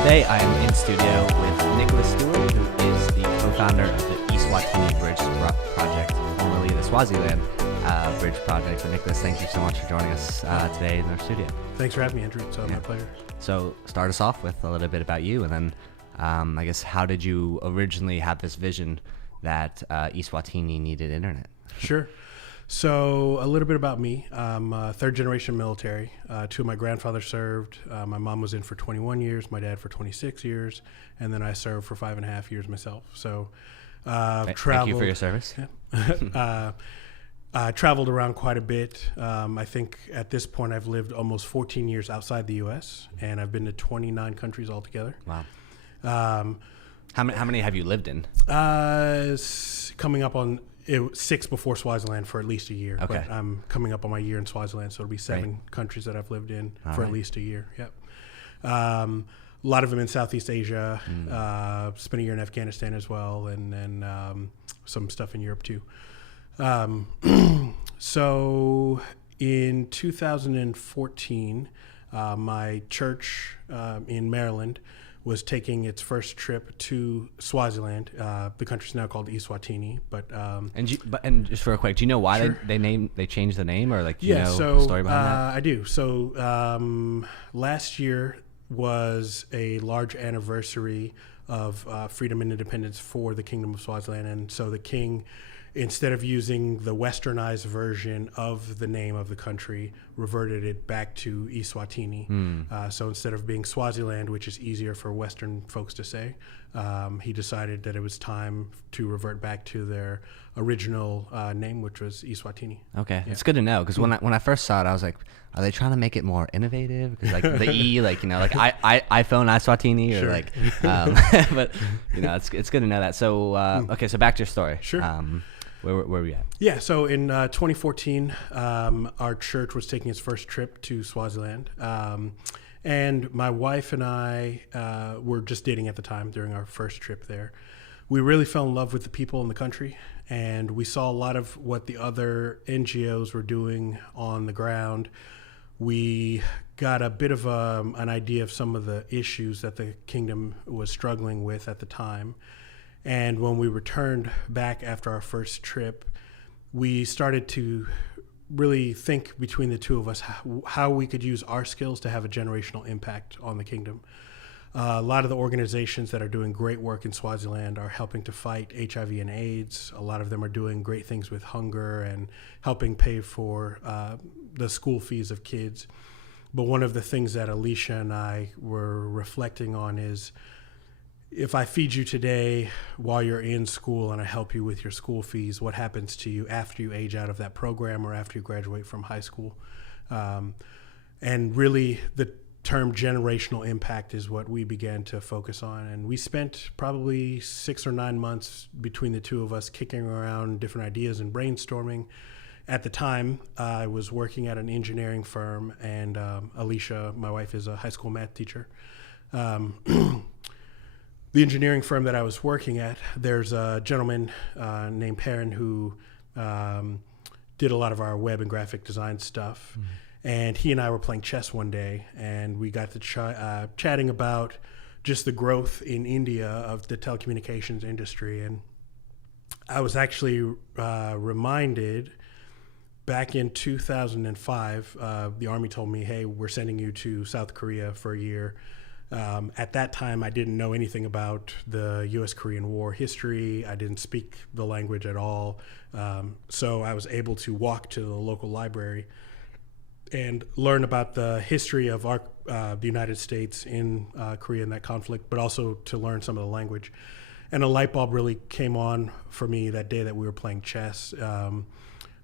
Today I am in studio with Nicholus Steward, who is the co-founder of the eSwatini Bridge Project, formerly the Swaziland Bridge Project. So Nicholus, thank you so much for joining us today in our studio. Thanks for having me, Andrew. It's my pleasure. So start us off with a little bit about you, and then I guess how did you originally have this vision that eSwatini needed internet? Sure. So a little bit about me. I'm third generation military. Two of my grandfathers served. My mom was in for 21 years, my dad for 26 years, and then I served for 5.5 years myself. So traveled. Thank you for your service. Yeah. Traveled around quite a bit. I think at this point I've lived almost 14 years outside the U.S., and I've been to 29 countries altogether. Wow. How many have you lived in? Coming up on 6 before Swaziland for at least a year. Okay. But I'm coming up on my year in Swaziland, so it'll be 7 countries that I've lived in for at least a year. Yep. A lot of them in Southeast Asia. Spent a year in Afghanistan as well, and then some stuff in Europe too. So in 2014, my church in Maryland was taking its first trip to Swaziland. The country's now called eSwatini, but and just real quick, do you know why Sure. they changed the name, or like do you know the story behind that? I do. So last year was a large anniversary of freedom and independence for the Kingdom of Swaziland, and so the king, instead of using the westernized version of the name of the country, reverted it back to eSwatini. So instead of being Swaziland, which is easier for Western folks to say, he decided that it was time to revert back to their original name, which was eSwatini. Okay, it's good to know, because when I first saw it, I was like, are they trying to make it more innovative? Because like the E, like like iPhone eSwatini, or Sure. like, but it's good to know that. So okay, so back to your story. Sure. Where were we at? Yeah, so in 2014, our church was taking its first trip to Swaziland. And my wife and I were just dating at the time during our first trip there. We really fell in love with the people in the country, and we saw a lot of what the other NGOs were doing on the ground. We got a bit of an idea of some of the issues that the kingdom was struggling with at the time. And when we returned back after our first trip, we started to really think between the two of us how we could use our skills to have a generational impact on the kingdom. A lot of the organizations that are doing great work in Swaziland are helping to fight HIV and AIDS. A lot of them are doing great things with hunger and helping pay for the school fees of kids. But one of the things that Alicia and I were reflecting on is, if I feed you today while you're in school and I help you with your school fees, what happens to you after you age out of that program or after you graduate from high school? And really, the term generational impact is what we began to focus on. And we spent probably 6 or 9 months between the two of us kicking around different ideas and brainstorming. At the time, I was working at an engineering firm, and Alicia, my wife, is a high school math teacher. The engineering firm that I was working at, there's a gentleman named Perrin who did a lot of our web and graphic design stuff. And he and I were playing chess one day, and we got to chatting about just the growth in India of the telecommunications industry. And I was actually reminded back in 2005, the Army told me, hey, we're sending you to South Korea for a year. At that time, I didn't know anything about the U.S.-Korean War history. I didn't speak the language at all. So I was able to walk to the local library and learn about the history of the United States in Korea and that conflict, but also to learn some of the language. And a light bulb really came on for me that day that we were playing chess.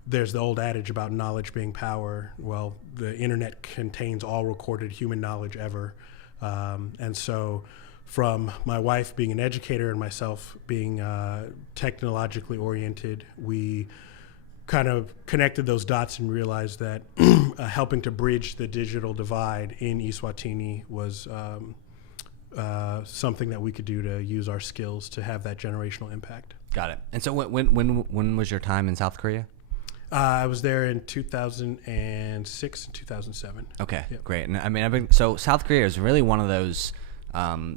There's the old adage about knowledge being power. Well, the internet contains all recorded human knowledge ever. And so from my wife being an educator and myself being technologically oriented, we kind of connected those dots and realized that helping to bridge the digital divide in eSwatini was something that we could do to use our skills to have that generational impact. Got it. And so when was your time in South Korea? I was there in 2006 and 2007. Okay, Yep. great. And I mean, so South Korea is really one of those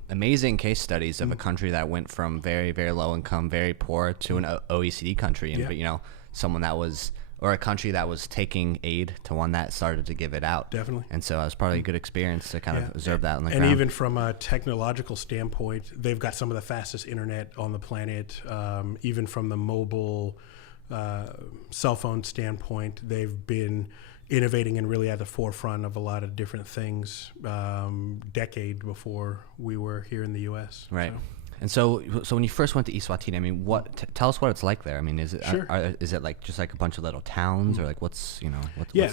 amazing case studies of a country that went from very, very low income, very poor to an OECD country, and someone that was, or a country that was taking aid to one that started to give it out. Definitely. And so it was probably a good experience to kind of observe that on the ground. And even from a technological standpoint, they've got some of the fastest internet on the planet. Even from the mobile cell phone standpoint, they've been innovating and really at the forefront of a lot of different things decade before we were here in the U.S. Right. And so when you first went to eSwatini, I mean, tell us what it's like there. I mean, is it sure. Is it like just like a bunch of little towns, or like what's it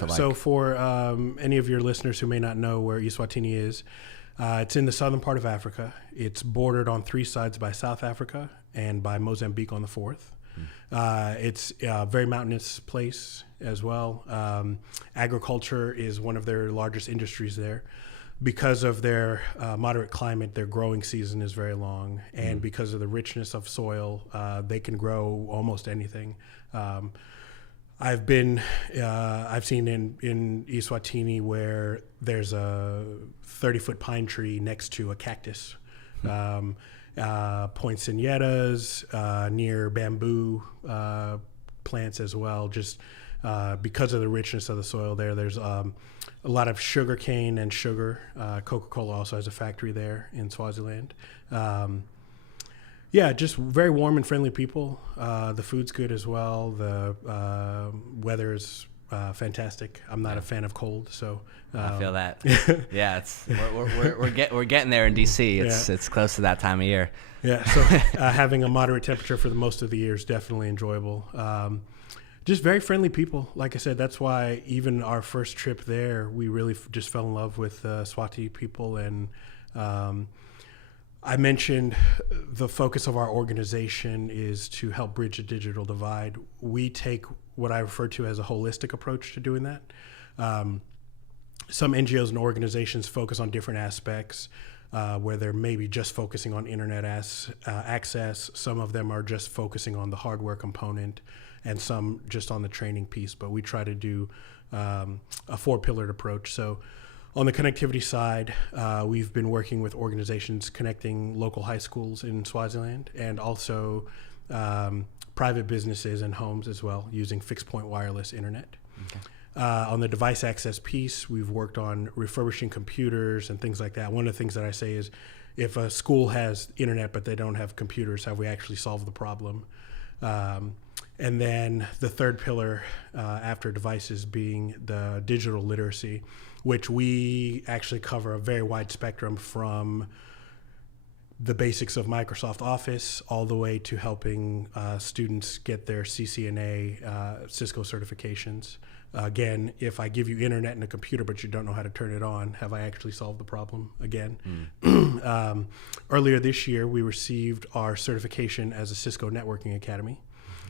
like? So for any of your listeners who may not know where eSwatini is, it's in the southern part of Africa. It's bordered on 3 sides by South Africa and by Mozambique on the 4th. It's a very mountainous place as well. Agriculture is one of their largest industries there. Because of their moderate climate, their growing season is very long, and because of the richness of soil, they can grow almost anything. I've seen in eSwatini where there's a 30-foot pine tree next to a cactus. Poinsettias near bamboo plants as well. Just because of the richness of the soil there, there's a lot of sugar cane and sugar. Coca-Cola also has a factory there in Swaziland. Just very warm and friendly people. The food's good as well. The weather is fantastic. I'm not a fan of cold, so I feel that. Yeah, we're getting there in DC. It's close to that time of year. Yeah, so having a moderate temperature for the most of the year is definitely enjoyable. Just very friendly people. Like I said, that's why even our first trip there, we really just fell in love with Swati people. And I mentioned the focus of our organization is to help bridge the digital divide. We take what I refer to as a holistic approach to doing that. Some NGOs and organizations focus on different aspects, where they're maybe just focusing on internet access. Some of them are just focusing on the hardware component, and some just on the training piece. But we try to do a 4-pillared approach. So on the connectivity side, we've been working with organizations connecting local high schools in Swaziland, and also private businesses and homes as well, using fixed point wireless internet. Okay. On the device access piece, we've worked on refurbishing computers and things like that. One of the things that I say is, if a school has internet but they don't have computers, have we actually solved the problem? And then the third pillar after devices being the digital literacy, which we actually cover a very wide spectrum from the basics of Microsoft Office all the way to helping students get their CCNA Cisco certifications. Again, if I give you internet and a computer but you don't know how to turn it on, have I actually solved the problem again? Earlier this year, we received our certification as a Cisco Networking Academy.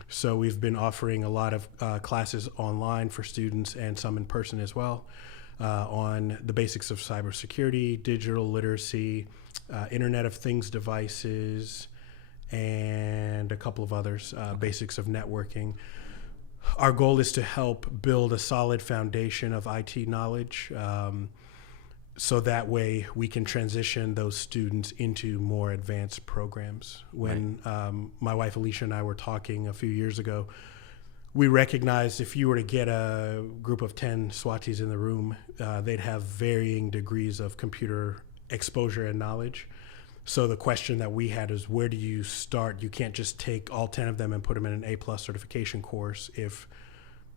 So we've been offering a lot of classes online for students and some in person as well on the basics of cybersecurity, digital literacy, Internet of Things devices, and a couple of others, basics of networking. Our goal is to help build a solid foundation of IT knowledge, so that way we can transition those students into more advanced programs. When my wife Alicia and I were talking a few years ago, we recognized if you were to get a group of 10 Swatis in the room, they'd have varying degrees of computer exposure and knowledge. So the question that we had is, where do you start? You can't just take all 10 of them and put them in an A+ certification course if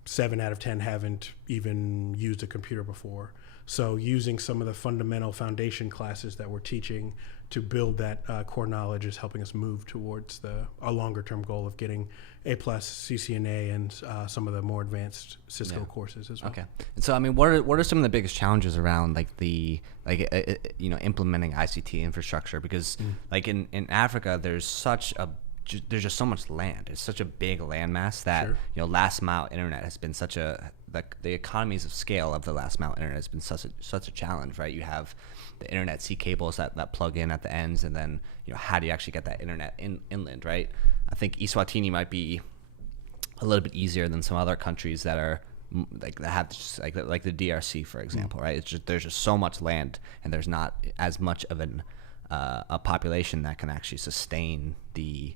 7 out of 10 haven't even used a computer before. So using some of the fundamental foundation classes that we're teaching to build that core knowledge is helping us move towards our longer term goal of getting A+, CCNA, and some of the more advanced Cisco courses as well. Okay. And so, I mean, what are some of the biggest challenges around implementing ICT infrastructure? Because like in Africa, there's just so much land. It's such a big landmass that last mile internet has been such a the economies of scale of the last mile internet has been such a challenge, right? You have the internet C cables that plug in at the ends, and then how do you actually get that internet inland, right? I think eSwatini might be a little bit easier than some other countries that are like the DRC, for example, right? There's just so much land, and there's not as much of an a population that can actually sustain the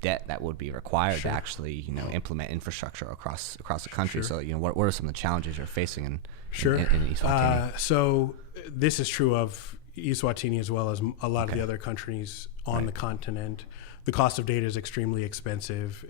debt that would be required to actually implement infrastructure across the country. So what are some of the challenges you're facing in eSwatini? So this is true of eSwatini as well as a lot of the other countries on the continent. The cost of data is extremely expensive.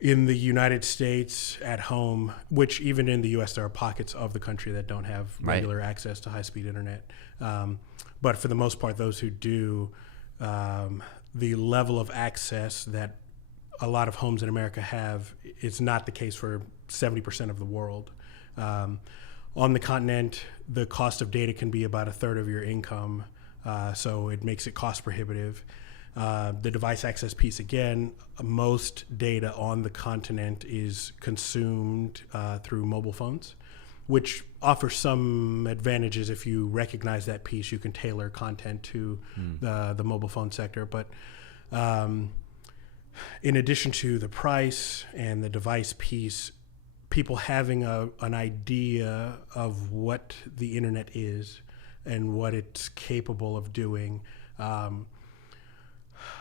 In the United States, at home, which even in the U.S. there are pockets of the country that don't have regular access to high-speed internet. But for the most part, those who do, the level of access that a lot of homes in America have is not the case for 70% of the world. On the continent, the cost of data can be about a third of your income, so it makes it cost prohibitive. The device access piece, again, most data on the continent is consumed through mobile phones, which offers some advantages. If you recognize that piece, you can tailor content to the mobile phone sector. But in addition to the price and the device piece, people having an idea of what the internet is and what it's capable of doing,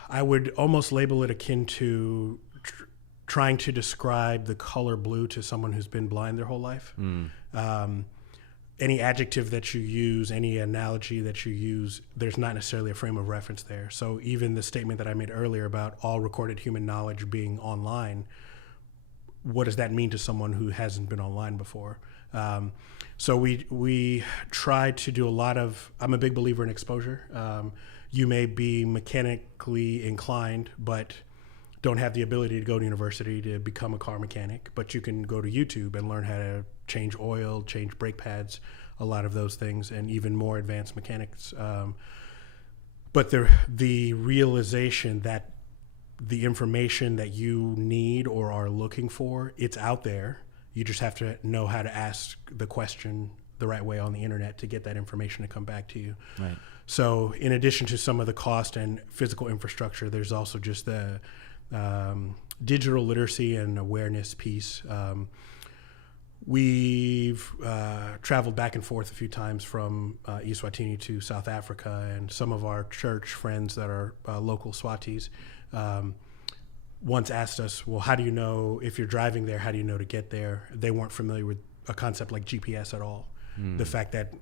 I would almost label it akin to trying to describe the color blue to someone who's been blind their whole life. Any adjective that you use, any analogy that you use, there's not necessarily a frame of reference there. So even the statement that I made earlier about all recorded human knowledge being online, what does that mean to someone who hasn't been online before? So we try to do a lot of, I'm a big believer in exposure. You may be mechanically inclined, but don't have the ability to go to university to become a car mechanic, but you can go to YouTube and learn how to change oil, change brake pads, a lot of those things, and even more advanced mechanics. But the realization that the information that you need or are looking for, it's out there. You just have to know how to ask the question the right way on the internet to get that information to come back to you. Right. So in addition to some of the cost and physical infrastructure, there's also just the digital literacy and awareness piece. We've traveled back and forth a few times from eSwatini to South Africa, and some of our church friends that are local Swatis once asked us, well, how do you know if you're driving there, how do you know to get there? They weren't familiar with a concept like GPS at all. The fact that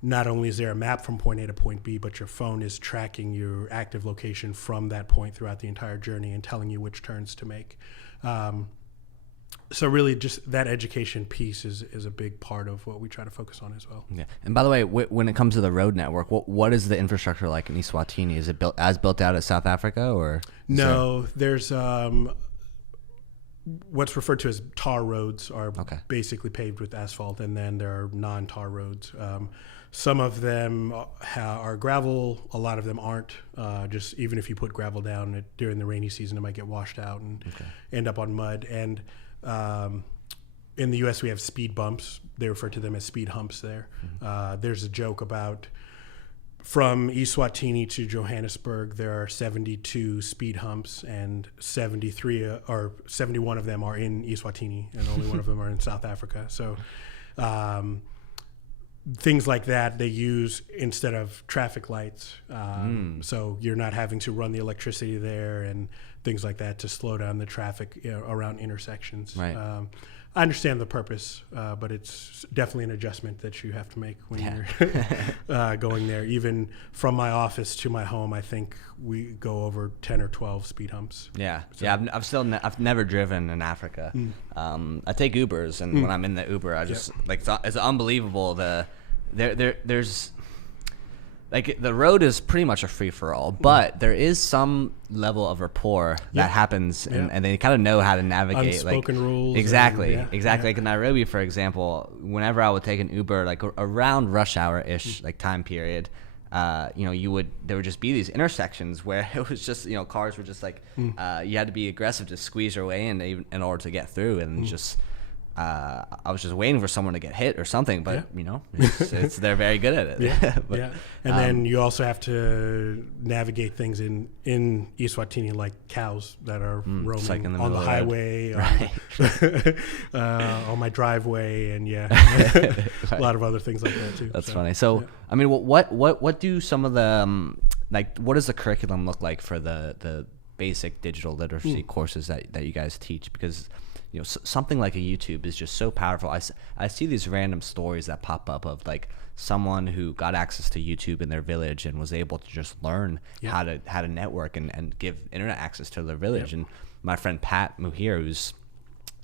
not only is there a map from point A to point B, but your phone is tracking your active location from that point throughout the entire journey and telling you which turns to make. So really just that education piece is a big part of what we try to focus on as well. Yeah. And by the way, when it comes to the road network, what is the infrastructure like in eSwatini? Is it built out as South Africa, or? No, there's what's referred to as tar roads are basically paved with asphalt, and then there are non-tar roads. Some of them are gravel, a lot of them aren't. Just even if you put gravel down during the rainy season, it might get washed out and end up on mud. And in the U.S., we have speed bumps. They refer to them as speed humps there. There's a joke about from eSwatini to Johannesburg, there are 72 speed humps, and 71 of them are in eSwatini, and only one of them are in South Africa. So things like that they use instead of traffic lights. So you're not having to run the electricity there and things like that to slow down the traffic around intersections. Right. I understand the purpose, but it's definitely an adjustment that you have to make when you're going there. Even from my office to my home, I think we go over 10 or 12 speed humps. Yeah, so. Yeah. I've never driven in Africa. I take Ubers, and when I'm in the Uber, I just it's unbelievable. There's like the road is pretty much a free for all, but there is some level of rapport that happens, and they kind of know how to navigate unspoken rules. Exactly. Like in Nairobi, for example, whenever I would take an Uber, like around rush hour ish, like time period, there would just be these intersections where it was just cars were just like you had to be aggressive to squeeze your way in order to get through, and just I was just waiting for someone to get hit or something, but they're very good at it. Yeah, But, yeah. And then you also have to navigate things in eSwatini, like cows that are roaming on the highway, on my driveway, and a lot of other things like that too. That's funny. So, I mean, what do some of the what does the curriculum look like for the basic digital literacy courses that you guys teach? Because something like a YouTube is just so powerful. I see these random stories that pop up of like someone who got access to YouTube in their village and was able to just learn how to network and give internet access to their village. And my friend Pat Muhir,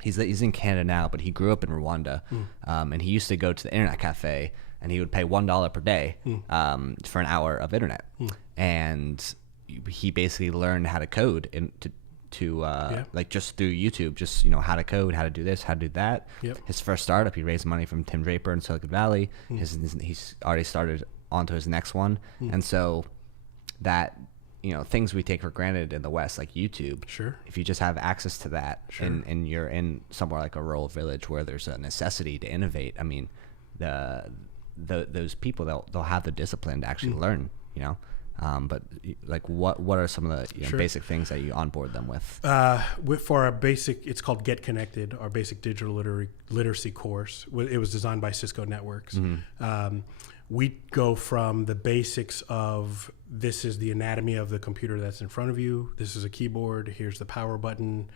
he's in Canada now, but he grew up in Rwanda, and he used to go to the internet cafe and he would pay $1 per day for an hour of internet, and he basically learned how to code just through YouTube, just how to code, how to do this, how to do that. His first startup, he raised money from Tim Draper in Silicon Valley. He's already started onto his next one, and so that things we take for granted in the West, like YouTube. Sure. If you just have access to that, and you're in somewhere like a rural village where there's a necessity to innovate, I mean, those people they'll have the discipline to actually learn. But like, what are some of the basic things that you onboard them with? For our basic, it's called Get Connected, our basic digital literacy course. It was designed by Cisco Networks. We go from the basics of, this is the anatomy of the computer that's in front of you. This is a keyboard. Here's the power button.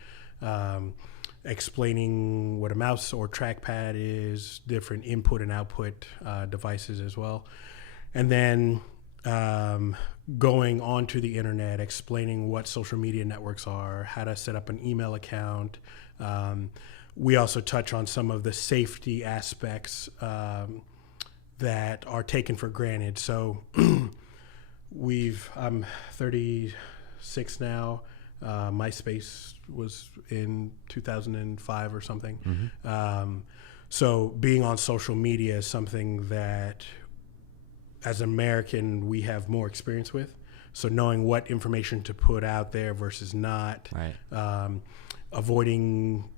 Explaining what a mouse or trackpad is, different input and output devices as well. And then going onto the internet, explaining what social media networks are, how to set up an email account. We also touch on some of the safety aspects that are taken for granted. So I'm 36 now. MySpace was in 2005 or something. So being on social media is something that, as an American, we have more experience with. So knowing what information to put out there versus not, avoiding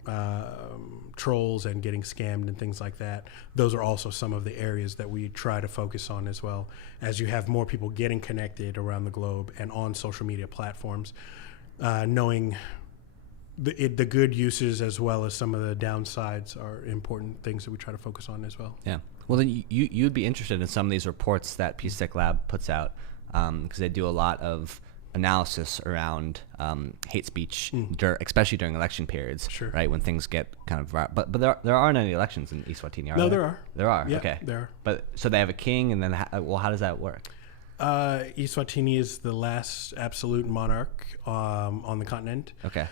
trolls and getting scammed and things like that. Those are also some of the areas that we try to focus on as well. As you have more people getting connected around the globe and on social media platforms, knowing the good uses as well as some of the downsides are important things that we try to focus on as well. Yeah. Well, then you'd be interested in some of these reports that Peace Tech Lab puts out, because they do a lot of analysis around hate speech, especially during election periods, right, when things get kind of but there aren't any elections in eSwatini, are there? No, there are. There are. Yeah, okay. There are. But so they have a king, and then how does that work? eSwatini is the last absolute monarch on the continent. Okay.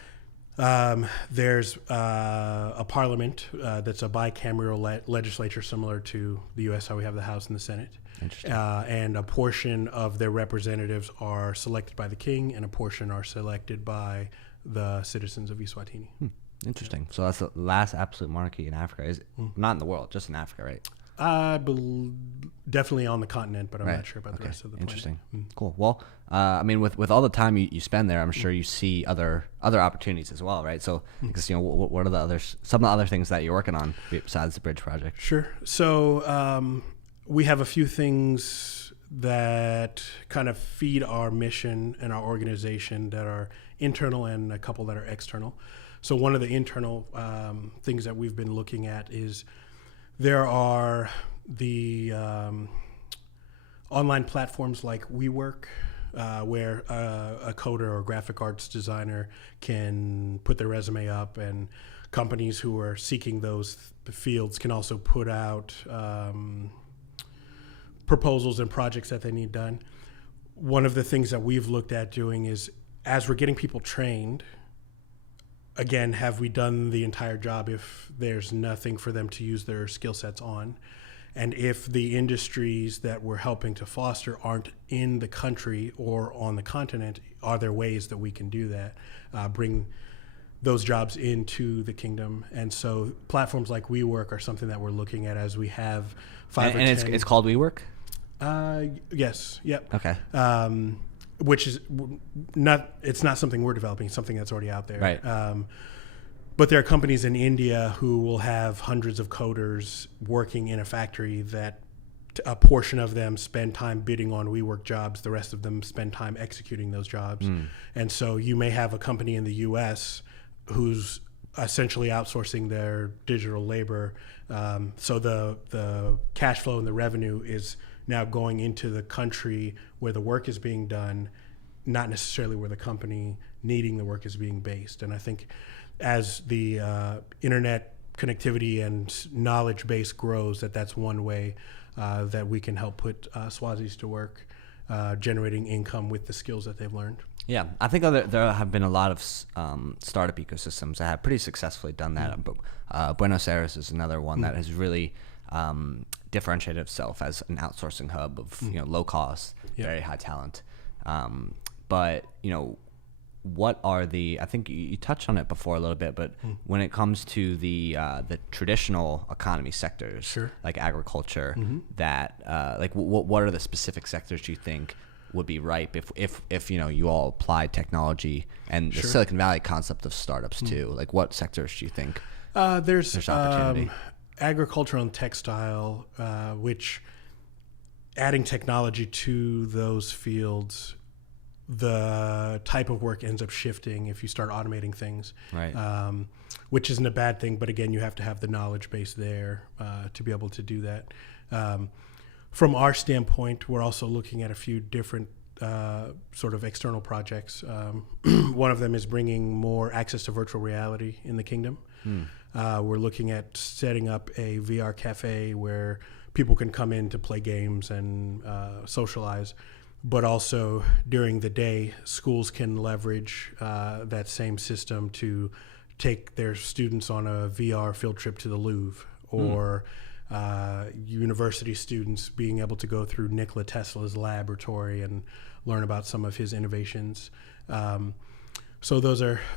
There's a parliament that's a bicameral legislature, similar to the U.S., how we have the House and the Senate. Interesting. And a portion of their representatives are selected by the king, and a portion are selected by the citizens of eSwatini. Interesting. So that's the last absolute monarchy in Africa. Is not in the world, just in Africa, right? Definitely on the continent, but I'm not sure about the rest of the planet. Interesting. Cool. Well, I mean, with all the time you spend there, I'm sure you see other opportunities as well, right? So, because what are some of the other things that you're working on besides the Bridge Project? Sure. So we have a few things that kind of feed our mission and our organization that are internal, and a couple that are external. So one of the internal things that we've been looking at is, there are the online platforms like WeWork, where a coder or graphic arts designer can put their resume up, and companies who are seeking those fields can also put out proposals and projects that they need done. One of the things that we've looked at doing is, as we're getting people trained, again, have we done the entire job if there's nothing for them to use their skill sets on? And if the industries that we're helping to foster aren't in the country or on the continent, are there ways that we can do that, bring those jobs into the kingdom? And so platforms like WeWork are something that we're looking at, as we have it's called WeWork? Yes. Yep. Okay. Which is it's not something we're developing, it's something that's already out there. Right. But there are companies in India who will have hundreds of coders working in a factory that a portion of them spend time bidding on WeWork jobs. The rest of them spend time executing those jobs. And so you may have a company in the US who's essentially outsourcing their digital labor. So the cash flow and the revenue is now going into the country where the work is being done, not necessarily where the company needing the work is being based. And I think as the internet connectivity and knowledge base grows, that's one way that we can help put Swazis to work, generating income with the skills that they've learned. Yeah, I think there have been a lot of startup ecosystems that have pretty successfully done that. But Buenos Aires is another one that has really differentiated itself as an outsourcing hub of low cost, very high talent. But what are I think you touched on it before a little bit, but when it comes to the traditional economy sectors, like agriculture, that what are the specific sectors do you think would be ripe if you all applied technology and the Silicon Valley concept of startups too? Like what sectors do you think there's opportunity? Agriculture and textile, which adding technology to those fields, the type of work ends up shifting if you start automating things, right? Which isn't a bad thing, but again, you have to have the knowledge base there to be able to do that. From our standpoint, we're also looking at a few different sort of external projects. One of them is bringing more access to virtual reality in the kingdom. We're looking at setting up a VR cafe where people can come in to play games and socialize. But also during the day, schools can leverage that same system to take their students on a VR field trip to the Louvre, or university students being able to go through Nikola Tesla's laboratory and learn about some of his innovations. So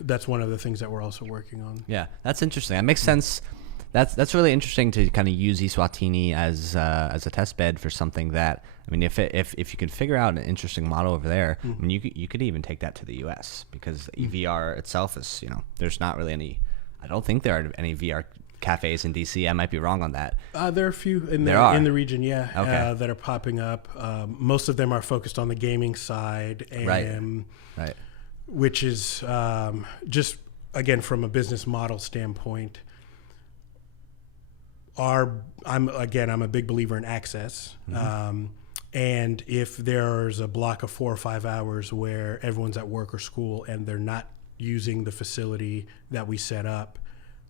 that's one of the things that we're also working on. Yeah, that's interesting. That makes sense. That's really interesting to kind of use eSwatini as a test bed for something that, I mean, if you can figure out an interesting model over there, I mean, you could even take that to the U.S. because VR itself is, there's not really any. I don't think there are any VR cafes in DC. I might be wrong on that. There are a few in the region, that are popping up. Most of them are focused on the gaming side, and right. Which is just again from a business model standpoint. I'm a big believer in access. And if there's a block of 4 or 5 hours where everyone's at work or school and they're not using the facility that we set up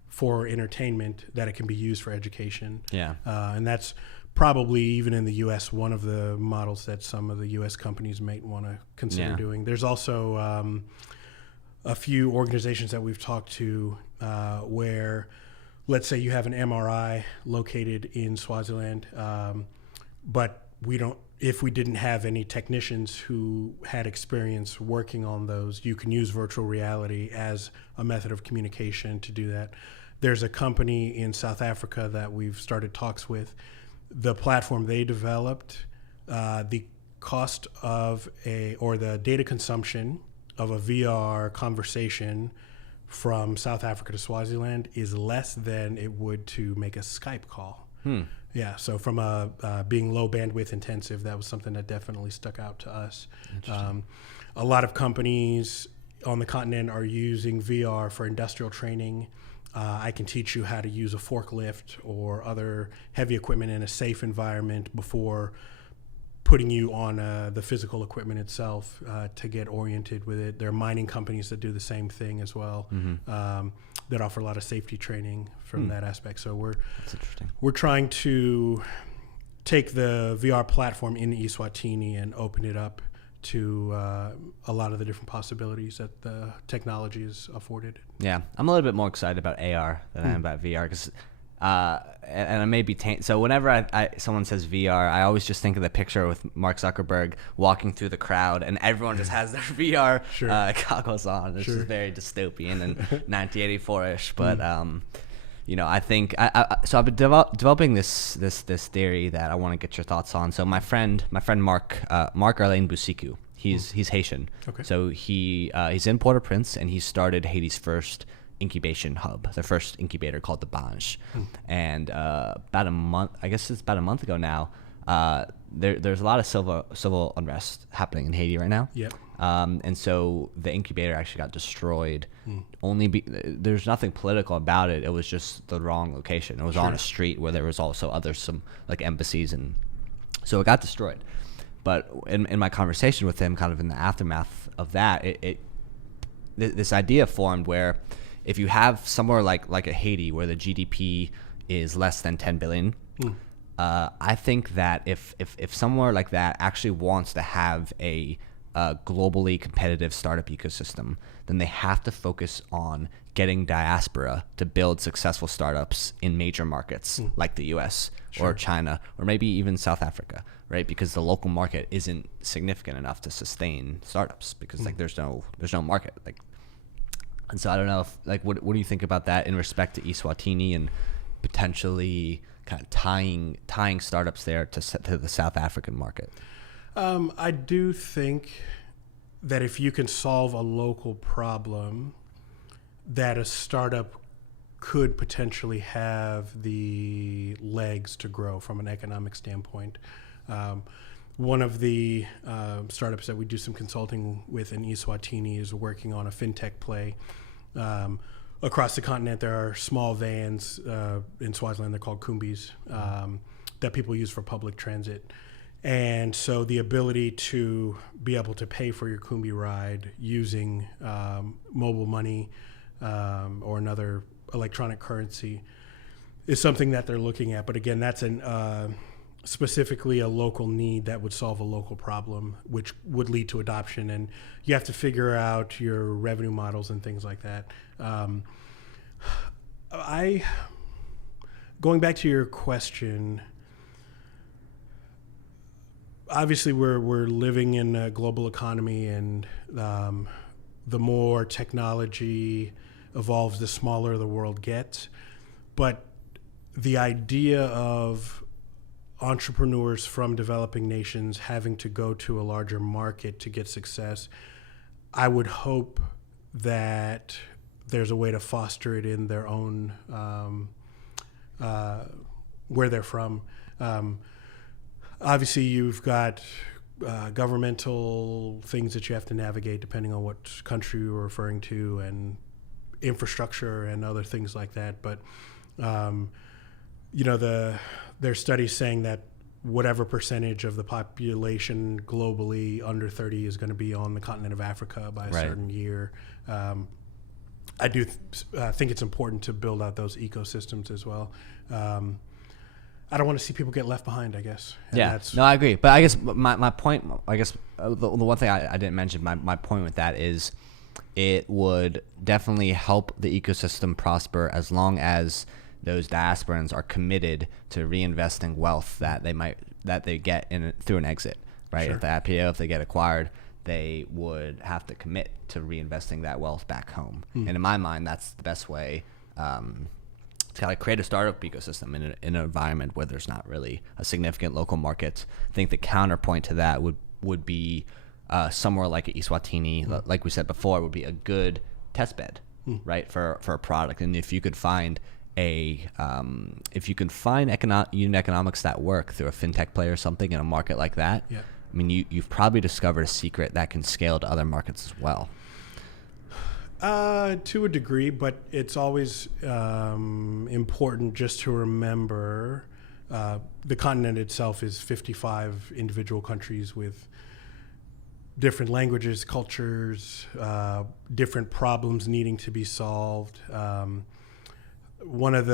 for entertainment, that it can be used for education. Yeah. And that's probably, even in the U.S., one of the models that some of the U.S. companies might want to consider doing. There's also a few organizations that we've talked to where, let's say you have an MRI located in Swaziland, but if we didn't have any technicians who had experience working on those, you can use virtual reality as a method of communication to do that. There's a company in South Africa that we've started talks with. The platform they developed, the cost of the data consumption of a VR conversation from South Africa to Swaziland is less than it would to make a Skype call. Yeah, so from being low bandwidth intensive, that was something that definitely stuck out to us. A lot of companies on the continent are using VR for industrial training. I can teach you how to use a forklift or other heavy equipment in a safe environment before putting you on the physical equipment itself to get oriented with it. There are mining companies that do the same thing as well, that offer a lot of safety training from that aspect. So that's interesting. We're trying to take the VR platform in eSwatini and open it up to a lot of the different possibilities that the technology is afforded. Yeah, I'm a little bit more excited about AR than I am about VR because and I may be so whenever someone says VR, I always just think of the picture with Mark Zuckerberg walking through the crowd and everyone just has their VR goggles on. It's just very dystopian and 1984ish. But I think so I've been developing this theory that I want to get your thoughts on. So my friend Mark Arlene Busiku, he's Haitian. Okay. So he's in Port-au-Prince and he started Haiti's first incubation hub, their first incubator called the Banj. And about a month, I guess it's about a month ago now, there's a lot of civil unrest happening in Haiti right now. Yep. And so the incubator actually got destroyed. There's nothing political about it. It was just the wrong location. It was on a street where there was also some like embassies, and so it got destroyed. But in my conversation with him, kind of in the aftermath of that, this idea formed where if you have somewhere like a Haiti where the GDP is less than 10 billion, I think that if somewhere like that actually wants to have a globally competitive startup ecosystem, then they have to focus on getting diaspora to build successful startups in major markets like the US or China or maybe even South Africa, right? Because the local market isn't significant enough to sustain startups because like there's no market. And so I don't know if what do you think about that in respect to eSwatini and potentially kind of tying startups there to the South African market? I do think that if you can solve a local problem, that a startup could potentially have the legs to grow from an economic standpoint. One of the startups that we do some consulting with in eSwatini is working on a fintech play. Across the continent, there are small vans in Swaziland, they're called kumbis, that people use for public transit. And so the ability to be able to pay for your Kumbi ride using mobile money or another electronic currency is something that they're looking at. But again, that's specifically a local need that would solve a local problem, which would lead to adoption. And you have to figure out your revenue models and things like that. Going back to your question, obviously we're living in a global economy, and the more technology evolves, the smaller the world gets. But the idea of entrepreneurs from developing nations having to go to a larger market to get success, I would hope that there's a way to foster it in their own, where they're from. Obviously, you've got governmental things that you have to navigate depending on what country you're referring to, and infrastructure and other things like that. But there's studies saying that whatever percentage of the population globally under 30 is going to be on the continent of Africa by a certain year. I do think it's important to build out those ecosystems as well. I don't want to see people get left behind, I guess. And no, I agree. But I guess my point, the one thing I didn't mention, my point with that is it would definitely help the ecosystem prosper as long as those diasporans are committed to reinvesting wealth that they get through an exit, right? Sure. If the IPO, if they get acquired, they would have to commit to reinvesting that wealth back home. And in my mind, that's the best way to kind of create a startup ecosystem in an environment where there's not really a significant local market. I think the counterpoint to that would be somewhere like eSwatini, like we said before, would be a good test bed, right, for a product. And if you could find unit economics that work through a fintech play or something in a market like that, I mean, you've probably discovered a secret that can scale to other markets as well. To a degree, but it's always important just to remember the continent itself is 55 individual countries with different languages, cultures, different problems needing to be solved. One of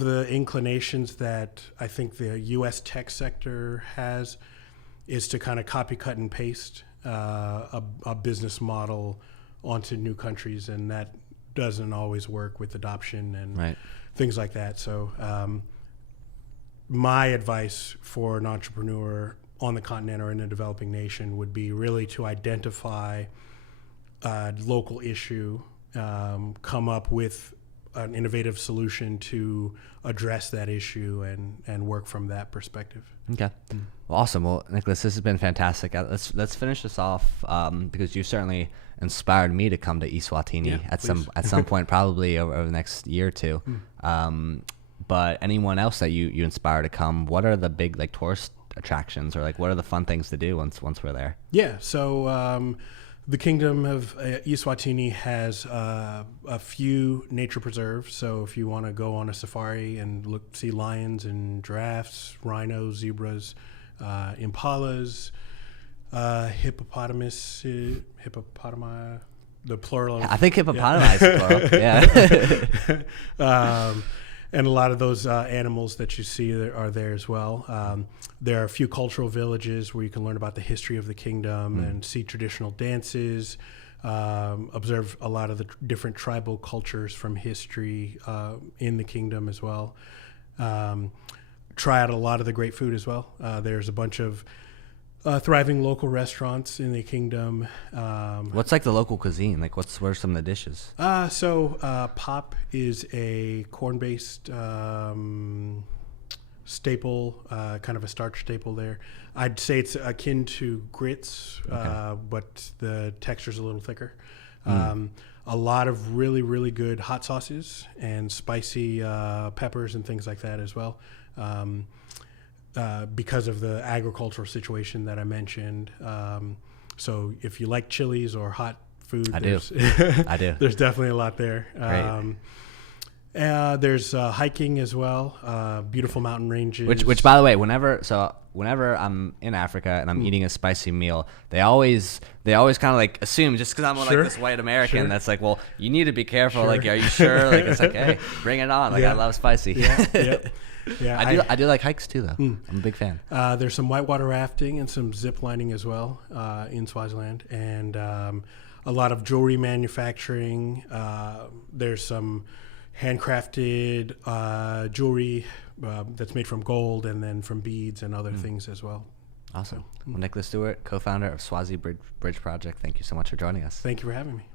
the inclinations that I think the U.S. tech sector has is to kind of copy, cut, and paste a business model onto new countries, and that doesn't always work with adoption and things like that. So my advice for an entrepreneur on the continent or in a developing nation would be really to identify a local issue, come up with an innovative solution to address that issue and work from that perspective. Okay. Well, awesome. Well, Nicholus, this has been fantastic. Let's finish this off because you certainly inspired me to come to eSwatini at some point, probably over the next year or two. But anyone else that you inspire to come, what are the big like tourist attractions, or like what are the fun things to do once we're there? Yeah. So the Kingdom of eSwatini has a few nature preserves. So if you want to go on a safari and see lions and giraffes, rhinos, zebras, impalas, hippopotami, the plural. I think hippopotami is the plural. Yeah. And a lot of those animals that you see are there as well. There are a few cultural villages where you can learn about the history of the kingdom and see traditional dances, observe a lot of the different tribal cultures from history in the kingdom as well. Try out a lot of the great food as well. There's a bunch of thriving local restaurants in the kingdom. What's like the local cuisine? Like what are some of the dishes? So pop is a corn-based staple, kind of a starch staple there. I'd say it's akin to grits, but the texture's a little thicker. A lot of really, really good hot sauces and spicy peppers and things like that as well. Because of the agricultural situation that I mentioned. So if you like chilies or hot food, I do. There's definitely a lot there. There's hiking as well, beautiful mountain ranges. Which, by the way, whenever I'm in Africa and I'm eating a spicy meal, they always kind of like assume, just because I'm like this white American, that's like, well, you need to be careful. Like, are you sure? Like, it's like, hey, bring it on. Like, I love spicy. Yeah, I do like hikes too, though. I'm a big fan. There's some whitewater rafting and some zip lining as well in Swaziland, and a lot of jewelry manufacturing. There's some handcrafted jewelry that's made from gold and then from beads and other things as well. Awesome. Well, Nicholus Steward, co-founder of Swazi Bridge Project, thank you so much for joining us. Thank you for having me.